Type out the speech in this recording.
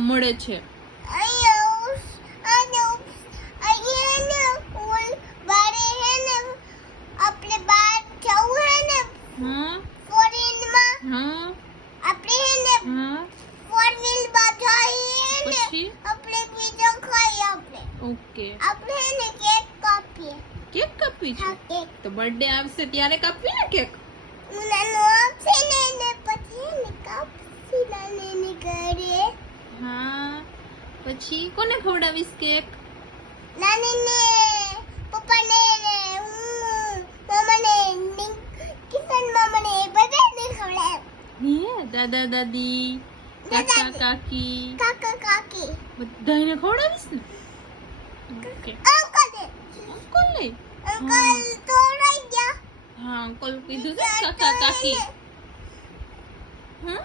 મળે છે? હા હા હા પછી ઓકે કેક કાપવી છે તો બર્થડે આવશે ત્યારે કાપવી ને કેક. હા પછી કોને ખવડાવીશ કેક? હે દાદા દાદી કાકા કાકી બધાને ખવડાવીશ ને. ઓકે અંકલ ને હા અંકલ કીધું ને કાકા કાકી. હા